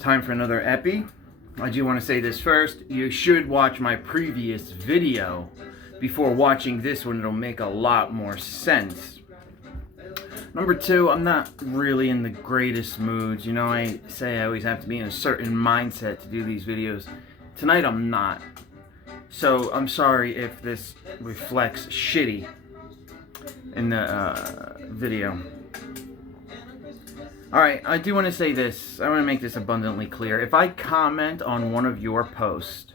Time for another Eppy. I do want to say this first. You should watch my previous video before watching this one. It'll make a lot more sense. Number two, I'm not really in the greatest moods. You know, I say I always have to be in a certain mindset to do these videos. Tonight I'm not. So I'm sorry if this reflects shitty in the video. Alright, I do want to say this. I want to make this abundantly clear. If I comment on one of your posts,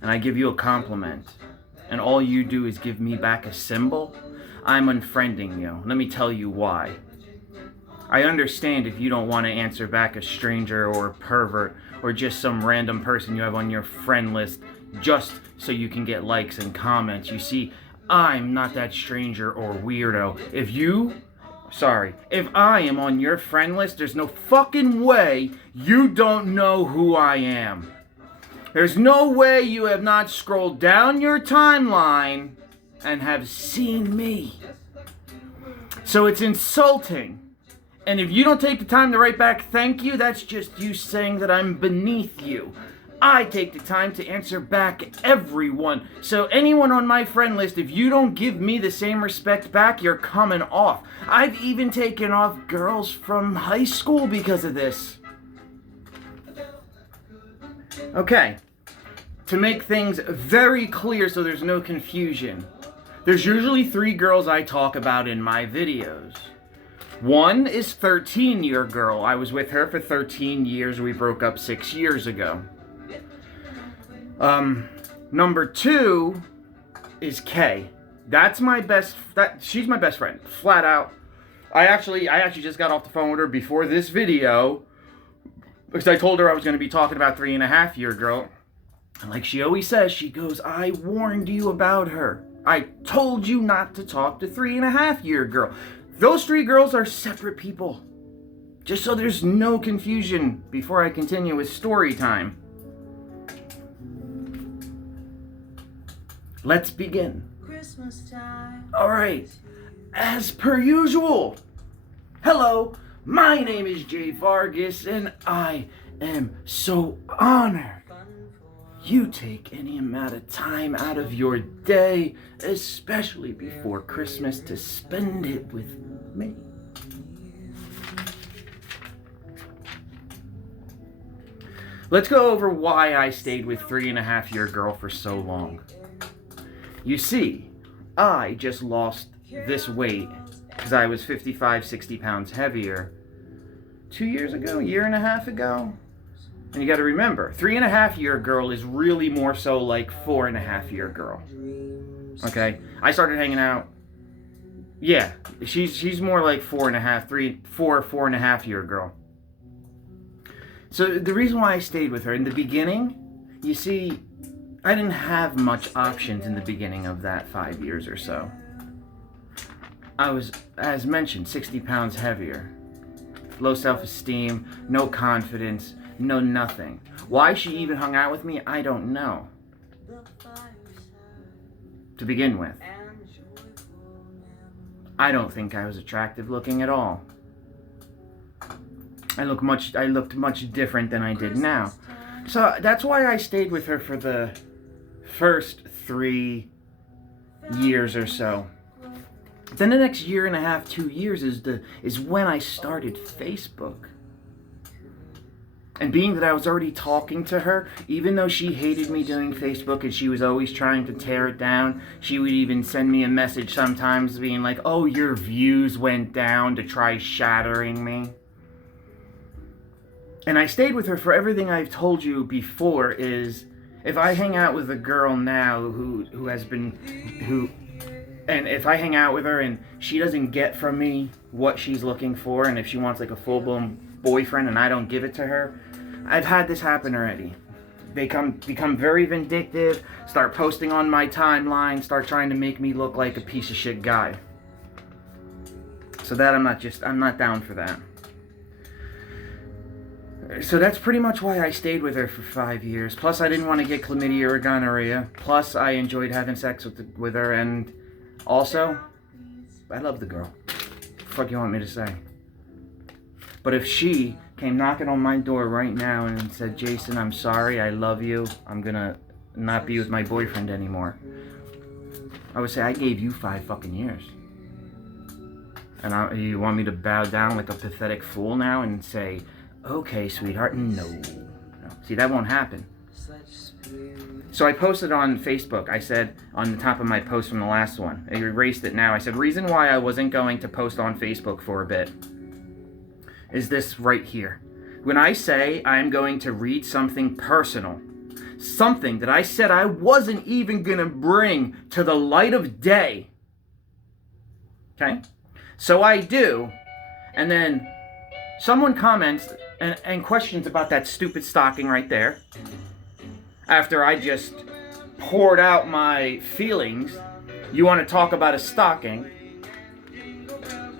and I give you a compliment, and all you do is give me back a symbol, I'm unfriending you. Let me tell you why. I understand if you don't want to answer back a stranger or a pervert, or just some random person you have on your friend list, just so you can get likes and comments. You see, I'm not that stranger or weirdo. If I am on your friend list, there's no fucking way you don't know who I am. There's no way you have not scrolled down your timeline and have seen me. So it's insulting. And if you don't take the time to write back thank you, that's just you saying that I'm beneath you. I take the time to answer back everyone. So anyone on my friend list, if you don't give me the same respect back, you're coming off. I've even taken off girls from high school because of this. Okay, to make things very clear so there's no confusion, there's usually 3 girls I talk about in my videos. One is 13-year girl. I was with her for 13 years. We broke up 6 years ago. Number 2 is Kay. She's my best friend, flat out. I actually just got off the phone with her before this video because I told her I was going to be talking about 3.5-year girl. And like she always says, she goes, I warned you about her. I told you not to talk to 3.5-year girl. Those 3 girls are separate people. Just so there's no confusion before I continue with story time. Let's begin. Alright, as per usual. Hello, my name is Jay Vargas, and I am so honored you take any amount of time out of your day, especially before Christmas, to spend it with me. Let's go over why I stayed with 3.5-year girl for so long. You see, I just lost this weight because I was 55, 60 pounds heavier 2 years ago, a year and a half ago. And you got to remember, 3.5-year girl is really more so like 4.5-year girl. Okay, I started hanging out. Yeah, she's more like 4.5-year girl. So the reason why I stayed with her in the beginning, you see, I didn't have much options in the beginning of that 5 years or so. I was, as mentioned, 60 pounds heavier. Low self-esteem, no confidence, no nothing. Why she even hung out with me, I don't know. To begin with, I don't think I was attractive looking at all. I looked much different than I did now. So that's why I stayed with her for the first 3 years or so. Then the next year and a half, 2 years is when I started Facebook. And being that I was already talking to her, even though she hated me doing Facebook and she was always trying to tear it down, she would even send me a message sometimes being like, oh, your views went down, to try shattering me. And I stayed with her for everything I've told you before. Is if I hang out with a girl now and if I hang out with her and she doesn't get from me what she's looking for, and if she wants like a full-blown boyfriend and I don't give it to her, I've had this happen already. They become very vindictive, start posting on my timeline, start trying to make me look like a piece of shit guy. So that I'm not down for that. So that's pretty much why I stayed with her for 5 years. Plus, I didn't want to get chlamydia or gonorrhea. Plus, I enjoyed having sex with her, and also, I love the girl. What the fuck you want me to say? But if she came knocking on my door right now and said, Jason, I'm sorry, I love you, I'm gonna not be with my boyfriend anymore, I would say, I gave you 5 fucking years. And you want me to bow down like a pathetic fool now and say, okay, sweetheart, no. See, that won't happen. So I posted on Facebook, I said on the top of my post from the last one, I erased it now, I said, reason why I wasn't going to post on Facebook for a bit is this right here. When I say I'm going to read something personal, something that I said I wasn't even going to bring to the light of day, okay? So I do, and then someone comments and questions about that stupid stocking right there. After I just poured out my feelings, you want to talk about a stocking.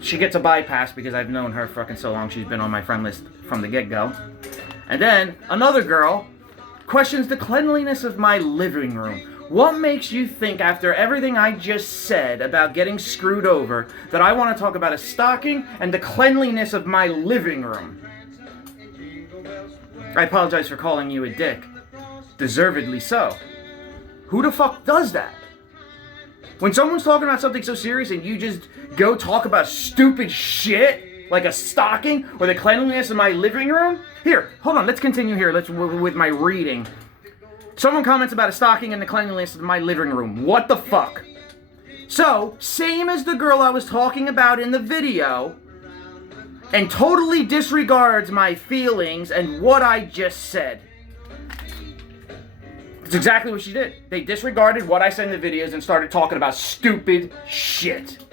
She gets a bypass because I've known her fucking so long. She's been on my friend list from the get-go. And then another girl questions the cleanliness of my living room. What makes you think, after everything I just said about getting screwed over, that I want to talk about a stocking and the cleanliness of my living room? I apologize for calling you a dick. Deservedly so. Who the fuck does that? When someone's talking about something so serious and you just go talk about stupid shit, like a stocking or the cleanliness of my living room? Here, hold on, let's continue here. With my reading. Someone comments about a stocking and the cleanliness of my living room. What the fuck? So, same as the girl I was talking about in the video, and totally disregards my feelings and what I just said. That's exactly what she did. They disregarded what I said in the videos and started talking about stupid shit.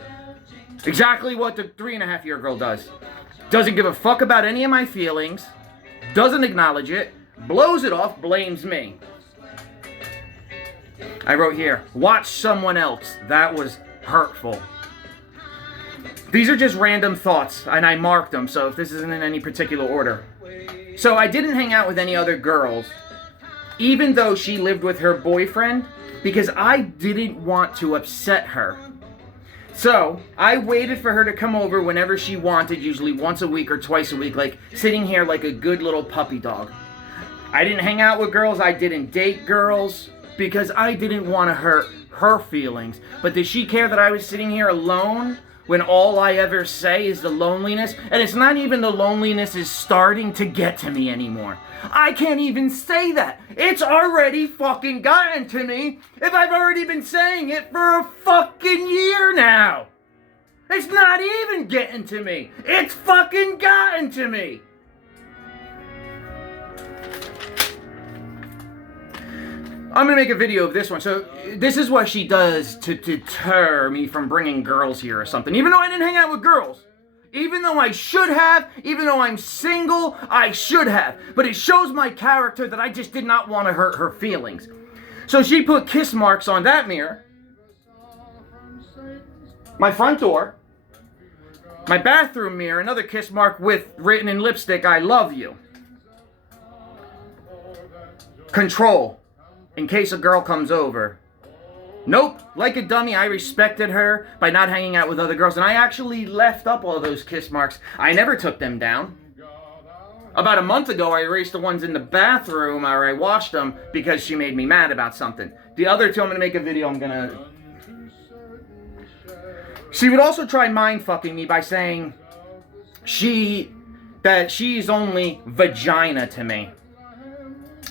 Exactly what the 3.5-year girl does. Doesn't give a fuck about any of my feelings, doesn't acknowledge it, blows it off, blames me. I wrote here, watch someone else. That was hurtful. These are just random thoughts, and I marked them, so if this isn't in any particular order. So I didn't hang out with any other girls, even though she lived with her boyfriend, because I didn't want to upset her. So I waited for her to come over whenever she wanted, usually once a week or twice a week, like sitting here like a good little puppy dog. I didn't hang out with girls, I didn't date girls, because I didn't want to hurt her feelings. But did she care that I was sitting here alone when all I ever say is the loneliness? And it's not even the loneliness is starting to get to me anymore. I can't even say that. It's already fucking gotten to me if I've already been saying it for a fucking year now. It's not even getting to me. It's fucking gotten to me. I'm going to make a video of this one. So this is what she does to deter me from bringing girls here or something. Even though I didn't hang out with girls. Even though I should have. Even though I'm single, I should have. But it shows my character that I just did not want to hurt her feelings. So she put kiss marks on that mirror. My front door. My bathroom mirror. Another kiss mark with written in lipstick, I love you. Control. In case a girl comes over. Nope. Like a dummy, I respected her by not hanging out with other girls. And I actually left up all those kiss marks. I never took them down. About a month ago, I erased the ones in the bathroom, or I washed them because she made me mad about something. The other two, I'm going to make a video, She would also try mind-fucking me by saying that she's only vagina to me.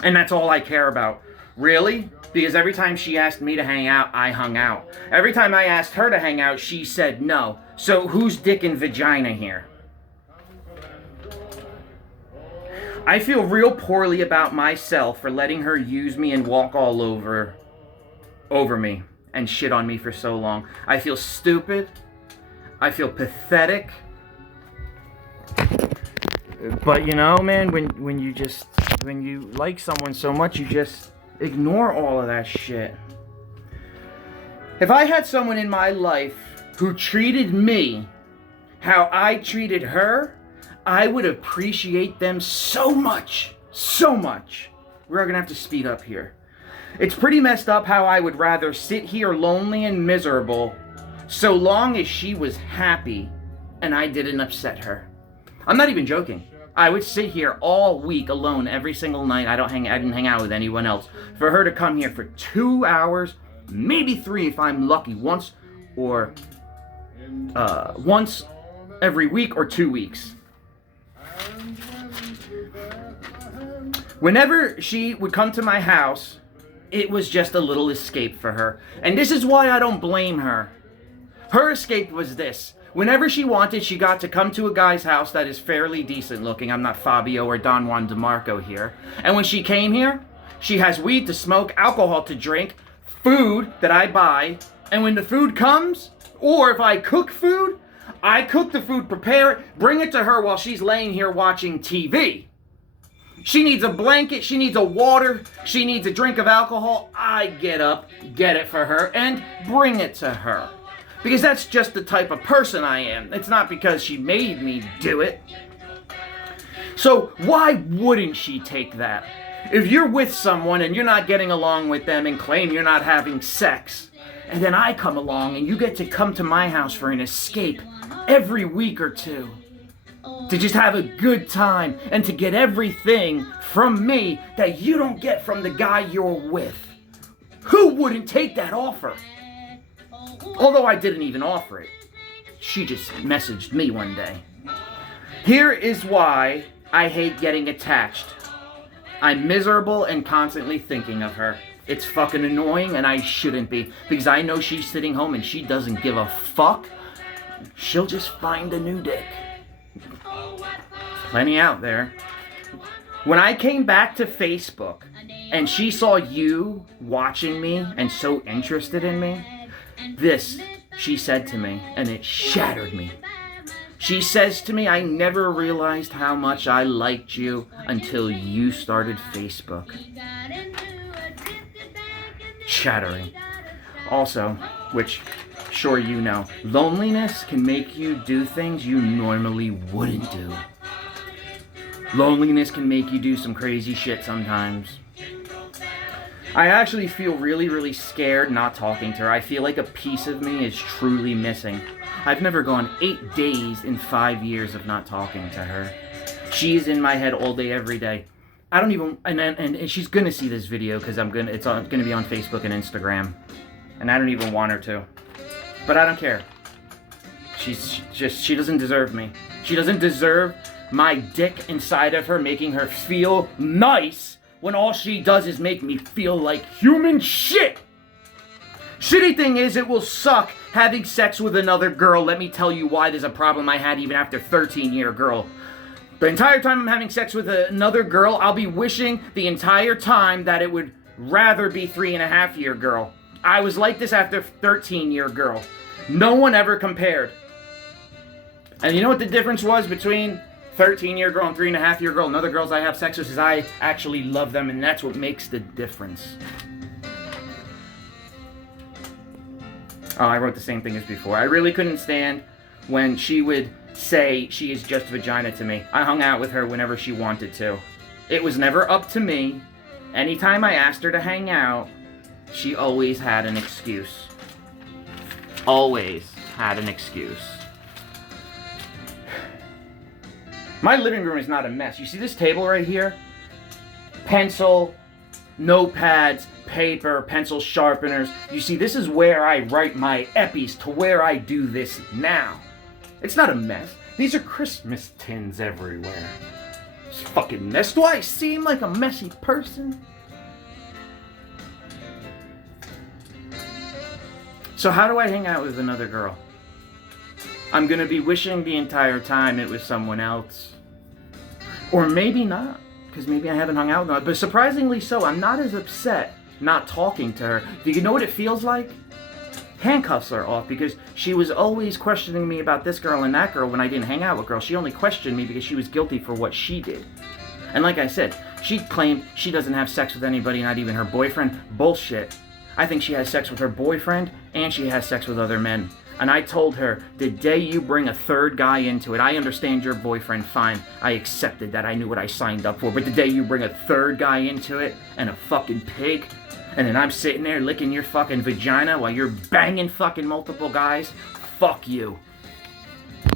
And that's all I care about. Really? Because every time she asked me to hang out, I hung out. Every time I asked her to hang out, she said no. So who's dick and vagina here? I feel real poorly about myself for letting her use me and walk all over me and shit on me for so long. I feel stupid. I feel pathetic. But you know, man, when you like someone so much, you just ignore all of that shit. If I had someone in my life who treated me how I treated her, I would appreciate them so much. So much. We're gonna have to speed up here. It's pretty messed up how I would rather sit here lonely and miserable so long as she was happy and I didn't upset her. I'm not even joking. I would sit here all week alone every single night. I didn't hang out with anyone else. For her to come here for 2 hours, maybe 3 if I'm lucky, once every week or 2 weeks. Whenever she would come to my house, it was just a little escape for her. And this is why I don't blame her. Her escape was this. Whenever she wanted, she got to come to a guy's house that is fairly decent looking. I'm not Fabio or Don Juan DeMarco here. And when she came here, she has weed to smoke, alcohol to drink, food that I buy. And when the food comes, or if I cook food, I cook the food, prepare it, bring it to her while she's laying here watching TV. She needs a blanket, she needs a water, she needs a drink of alcohol. I get up, get it for her, and bring it to her. Because that's just the type of person I am. It's not because she made me do it. So why wouldn't she take that? If you're with someone and you're not getting along with them and claim you're not having sex, and then I come along and you get to come to my house for an escape every week or two, to just have a good time and to get everything from me that you don't get from the guy you're with, who wouldn't take that offer? Although I didn't even offer it. She just messaged me one day. Here is why I hate getting attached. I'm miserable and constantly thinking of her. It's fucking annoying and I shouldn't be. Because I know she's sitting home and she doesn't give a fuck. She'll just find a new dick. Plenty out there. When I came back to Facebook and she saw you watching me and so interested in me, this, she said to me, and it shattered me. She says to me, I never realized how much I liked you until you started Facebook. Shattering. Also, which, sure you know, loneliness can make you do things you normally wouldn't do. Loneliness can make you do some crazy shit sometimes. I actually feel really, really scared not talking to her. I feel like a piece of me is truly missing. I've never gone 8 days in 5 years of not talking to her. She's in my head all day, every day. I don't even, and she's gonna see this video because it's gonna be on Facebook and Instagram, and I don't even want her to, but I don't care. She doesn't deserve me. She doesn't deserve my dick inside of her making her feel nice when all she does is make me feel like human shit. Shitty thing is, it will suck having sex with another girl. Let me tell you why there's a problem I had even after 13-year girl. The entire time I'm having sex with another girl, I'll be wishing the entire time that it would rather be 3.5-year girl. I was like this after 13-year girl. No one ever compared. And you know what the difference was between 13-year girl and 3.5-year girl and other girls I have sex with is I actually love them, and that's what makes the difference. Oh, I wrote the same thing as before. I really couldn't stand when she would say she is just vagina to me. I hung out with her whenever she wanted to. It was never up to me. Anytime I asked her to hang out, she always had an excuse. Always had an excuse. My living room is not a mess. You see this table right here? Pencil, notepads, paper, pencil sharpeners. You see, this is where I write my Eppies, to where I do this now. It's not a mess. These are Christmas tins everywhere. It's a fucking mess. Do I seem like a messy person? So how do I hang out with another girl? I'm gonna be wishing the entire time it was someone else. Or maybe not, because maybe I haven't hung out with her. But surprisingly so, I'm not as upset not talking to her. Do you know what it feels like? Handcuffs are off, because she was always questioning me about this girl and that girl when I didn't hang out with girls. She only questioned me because she was guilty for what she did. And like I said, she claimed she doesn't have sex with anybody, not even her boyfriend. Bullshit. I think she has sex with her boyfriend, and she has sex with other men. And I told her, the day you bring a third guy into it, I understand your boyfriend, fine. I accepted that. I knew what I signed up for. But the day you bring a third guy into it, and a fucking pig, and then I'm sitting there licking your fucking vagina while you're banging fucking multiple guys, fuck you.